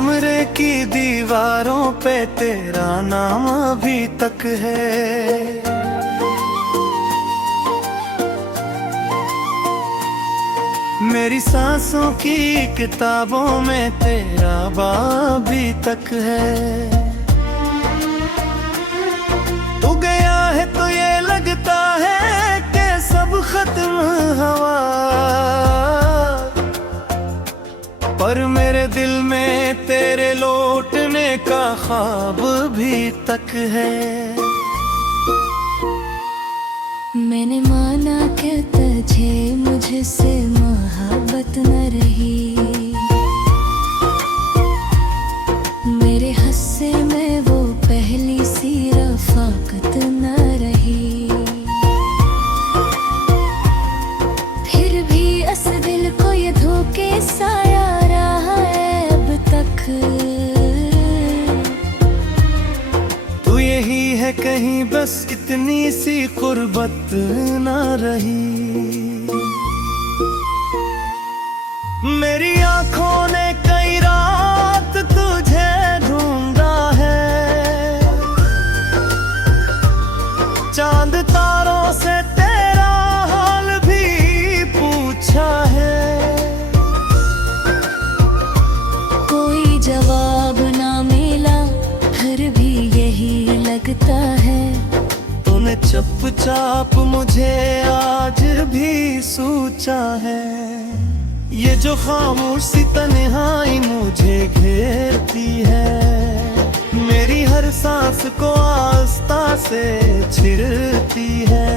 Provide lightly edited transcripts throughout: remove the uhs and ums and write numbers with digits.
कमरे की दीवारों पे तेरा नाम अभी तक है। मेरी सांसों की किताबों में तेरा बाब अभी तक है। तू गया है तो ये लगता है कि सब खत्म हुआ, पर मेरे दिल में तेरे लौटने का ख्वाब भी तक है। मैंने माना कि तुझे मुझसे मोहब्बत न रही, मेरे हिस्से में वो पहली सी रफ़ाकत न रही। फिर भी इस दिल को ये धोखे साया रहा है अब तक। तू यही है कहीं बस इतनी सी कुर्बत ना रही। मेरी आंखों ने कई रात तुझे ढूंढा है, चांद तारों से तेरा हाल भी पूछा है। कोई जवाब ना मिला फिर भी यही लगता है, तूने चुपचाप मुझे आज भी सोचा है। ये जो खामोशी तन्हाई मुझे घेरती है, मेरी हर सांस को आस्था से छिड़ती है।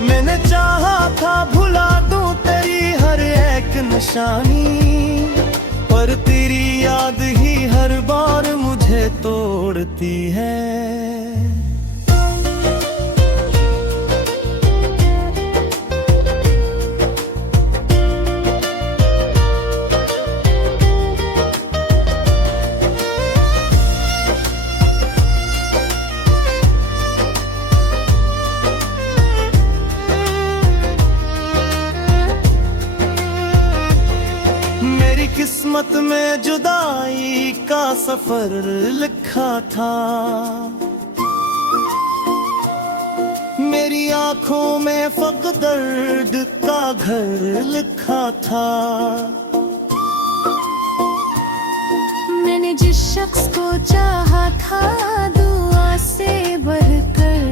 मैंने चाहा था भुला दूं तेरी हर एक निशानी, पर तेरी याद ही हर बार मुझे तोड़ती है। किस्मत में जुदाई का सफर लिखा था, मेरी आंखों में फक़्र दर्द का घर लिखा था। मैंने जिस शख्स को चाहा था दुआ से बढ़कर,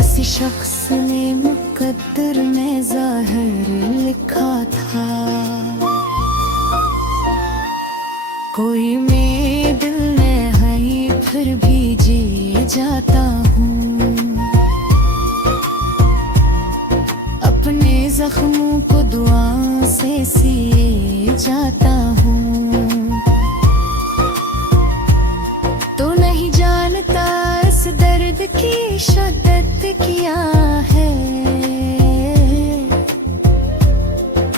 ऐसी शख्स ने मुकद्दर में ज़ाहिर लिखा था। कोई मेरे दिल में है फिर भी जी जाता हूँ, अपने जख्मों को दुआ से सिए जाता हूँ। तो नहीं जानता इस दर्द की शिद्दत क्या है,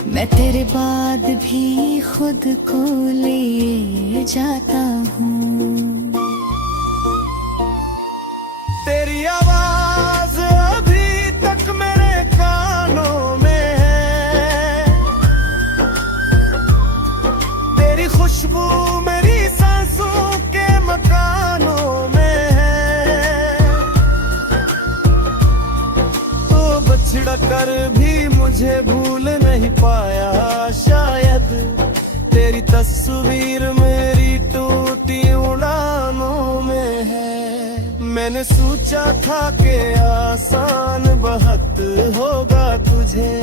मैं तेरे बाद भी खुद को लिए जाता हूँ। तेरी आवाज अभी तक मेरे कानों में है, तेरी खुशबू मेरी सांसों के मकानों में है। तो बछड़ा कर भी मुझे भूल नहीं पाया शायद, तेरी तस्वीर मेरी टूटी उड़ानों में है। मैंने सोचा था कि आसान बहुत होगा तुझे,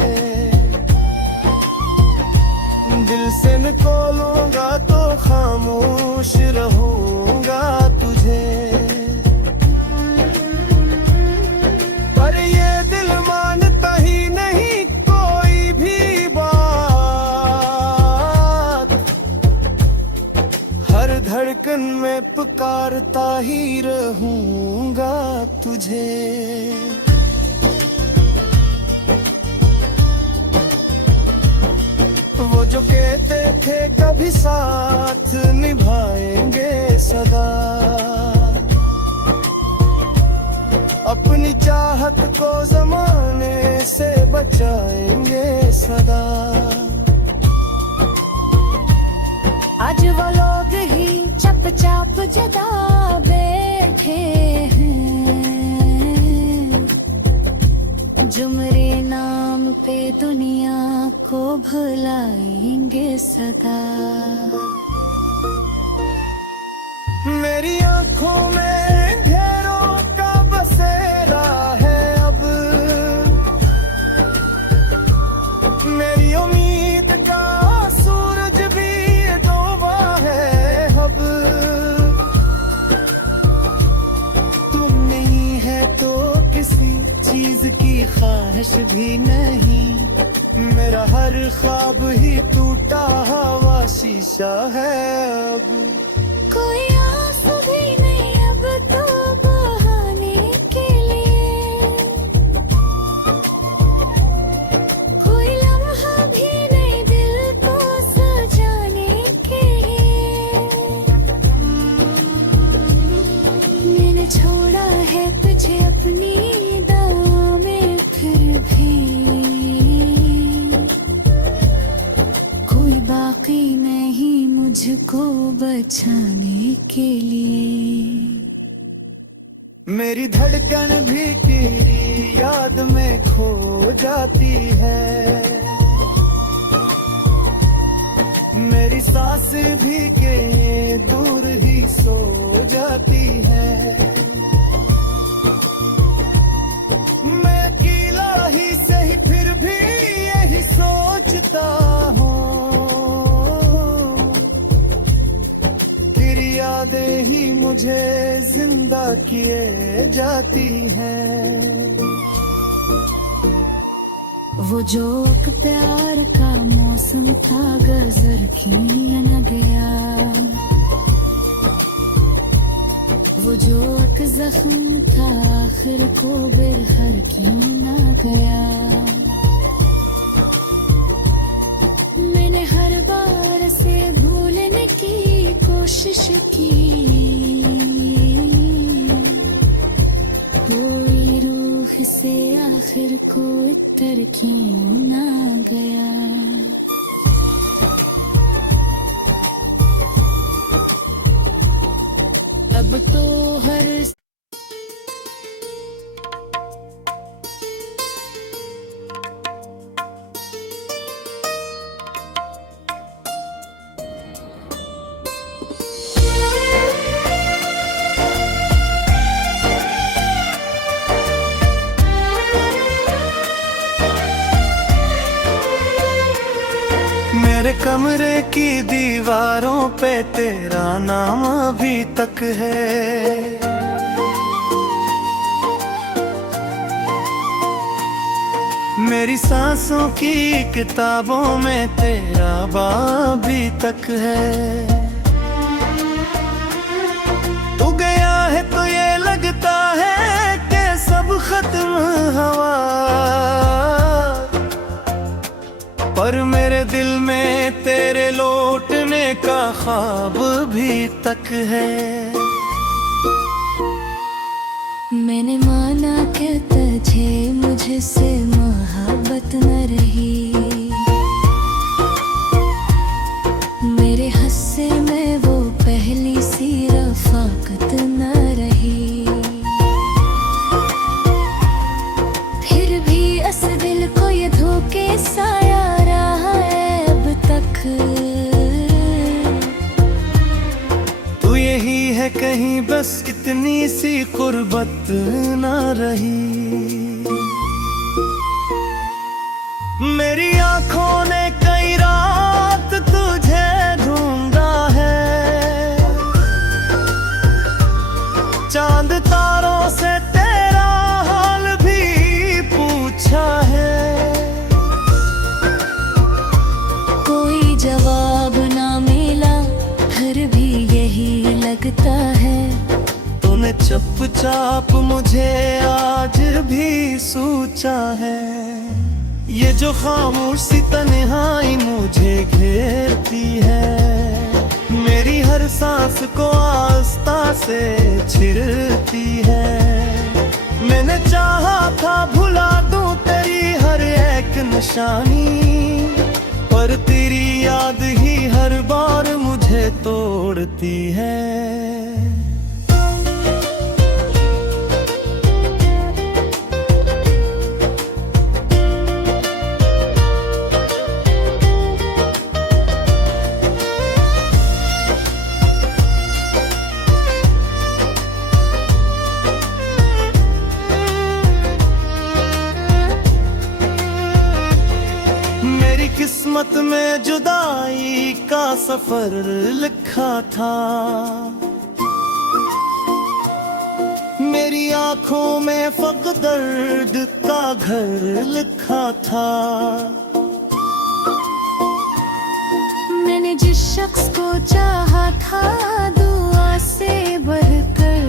दिल से निकालूंगा तो खामोश रहूंगा तुझे। पर ये दिल मानता ही नहीं कोई भी बात, हर धड़कन में पुकारता ही रहूंगा तुझे। वो जो कहते थे कभी साथ निभाएंगे सदा, अपनी चाहत को जमाने से बचाएंगे सदा। आज वो लोग ही चुपचाप जदा बैठे हैं, जो मेरे नाम पे दुनिया को भुलाएंगे सदा। मेरी आंखों में घेरों का बसेरा है अब, मेरी उम्मीद का सूरज भी डूबा है अब। तुम नहीं है तो किसी चीज की ख्वाहिश भी नहीं, मेरा हर ख्वाब ही टूटा हुआ शीशा है अब। कोई आस भी नहीं अब तो बहाने के लिए, कोई लम्हा भी नहीं दिल को सजाने के लिए। मैंने छोड़ा है तुझे अपनी दवा में, फिर भी कोई बाकी नहीं मुझको बचाने के लिए। मेरी धड़कन भी तेरी याद में खो जाती है, मेरी सांस भी के दूर ही सो जाती है। मैं अकेला ही सही फिर भी यही सोचता हूँ, यादें ही मुझे जिंदा किए जाती हैं। वो जो एक प्यार का मौसम था गुजर क्यों न गया, वो जो एक जख्म था आखिर को बेरहर क्यों न गया। मैंने हर बार से भूलने की कोशिश की, कोई रूह से आखिर कोई तर क्यों ना गया। अब तो हर मेरे कमरे की दीवारों पे तेरा नाम अभी तक है, मेरी सांसों की किताबों में तेरा बाब अभी तक है। तू गया है तो ये लगता है कि सब खत्म हुआ, पर मेरे दिल में तेरे लौटने का ख्वाब भी तक है। मैंने माना कि तुझे मुझसे मोहब्बत न रही, मेरे हस्से में वो पहली सी रफाकत न रही। फिर भी इस दिल को ये धोखे साया रहा है अब तक, तू यही है कहीं बस इतनी सी कुर्बत ना रही। मेरी आंखों ने कई रात तुझे ढूंढा है, चांद तारों से तेरा हाल भी पूछा है। कोई जवाब ना मिला फिर भी यही लगता है, तूने चुपचाप मुझे आज भी सोचा है। ये जो खामोशी तन्हाई मुझे घेरती है, मेरी हर सांस को आस्था से छिड़ती है। मैंने चाहा था भुला दूं तेरी हर एक निशानी, पर पर तेरी याद ही हर बार मुझे तोड़ती है। मेरी किस्मत में जुदाई का सफर लिखा था, मेरी आंखों में फक दर्द का घर लिखा था। मैंने जिस शख्स को चाहा था दुआ से बढ़कर,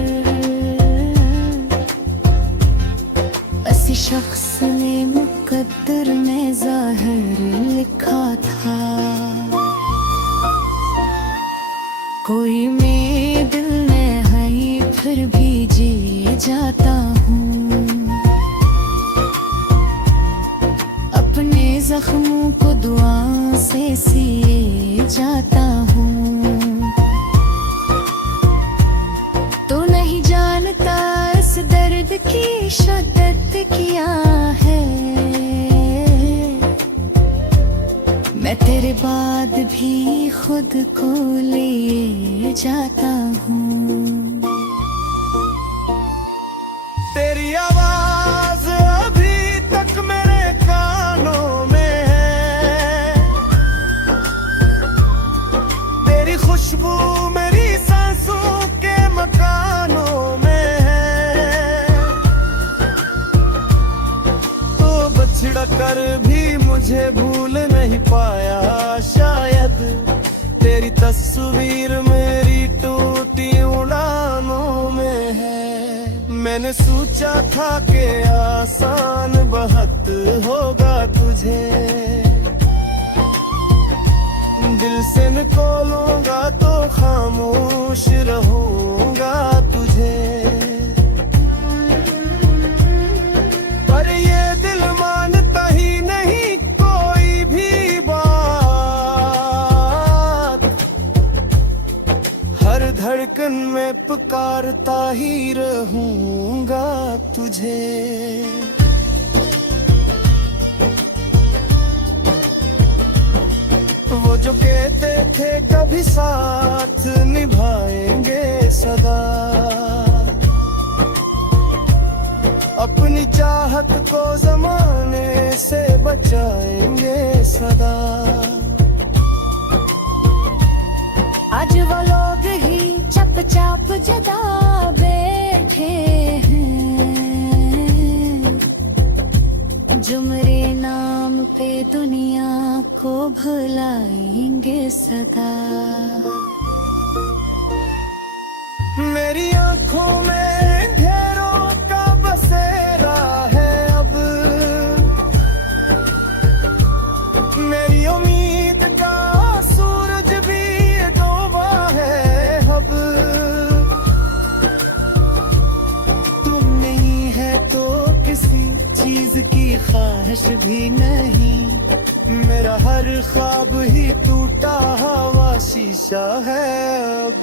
उसी शख्स ने मुकद्दर में ज़ाहिर लिखा था। कोई मेरे दिल में है फिर भी जी जाता हूँ, अपने जख्मों को दुआ से सिए जाता हूँ। तो नहीं जानता इस दर्द की शिद्दत क्या है, मैं तेरे बाद भी खुद को लिए जाता हूँ। तेरी आवाज अभी तक मेरे कानों में है, तेरी खुशबू मेरी सांसों के मकानों में है। तो बछड़ा कर भी मुझे भूल नहीं पाया शायद, तेरी तस्वीर मेरी टूटी उड़ानों में है। मैंने सोचा था कि आसान बहुत होगा तुझे, दिल से निकालूंगा तो खामोश रहूंगा तुझे। पर ये दिल मानता ही नहीं कोई भी बात, हर धड़कन में पुकारता ही रहूंगा तुझे। वो जो कहते थे कभी साथ निभाएंगे सदा, अपनी चाहत को जमाने से बचाएंगे सदा। आज वो लोग ही चुपचाप जदा बैठे हैं, जो मेरे नाम पे दुनिया को भुलाएंगे सदा। मेरी आंखों में ढेरों का बसेरा है अब, मेरी उम्मीद का सूरज भी डूबा है अब। तुम नहीं है तो किसी चीज की ख्वाहिश भी नहीं, मेरा हर ख्वाब ही टूटा हुआ शीशा है अब।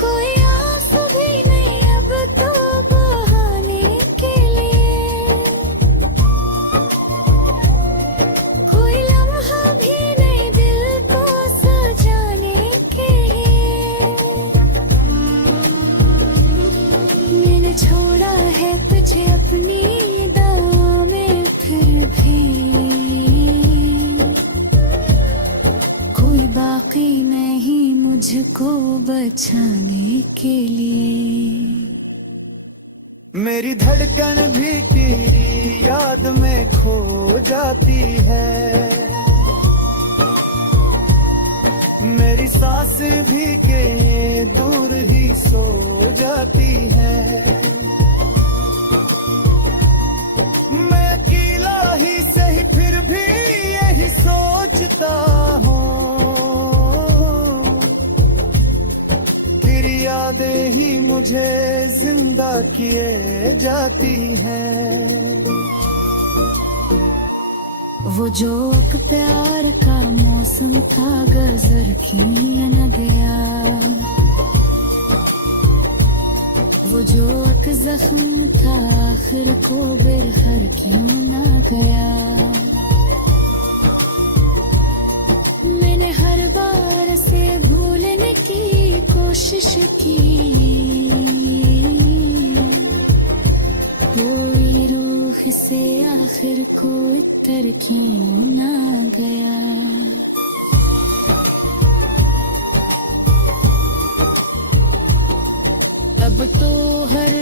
कोई आस भी नहीं अब तो बहाने के लिए, कोई लम्हा भी नहीं दिल को सजाने के लिए। मैंने छोड़ा है तुझे अपनी दाव में फिर भी कोई बाकी नहीं मुझको बचाने के लिए। मेरी धड़कन भी तेरी याद में खो जाती है, मेरी सांस भी के दूर ही सो जाती है। मैं अकेला ही सही फिर भी यही सोचता हूँ, तेरी यादें ही मुझे जिंदा किए जाती हैं। वो जो एक प्यार का मौसम था गुजर क्यों न गया, वो जो एक जख्म था आखिर को बेरहर क्यों न गया। मैंने हर बार से भूलने की कोशिश की, कोई रूह से आखिर कोई तर क्यों ना गया। अब तो हर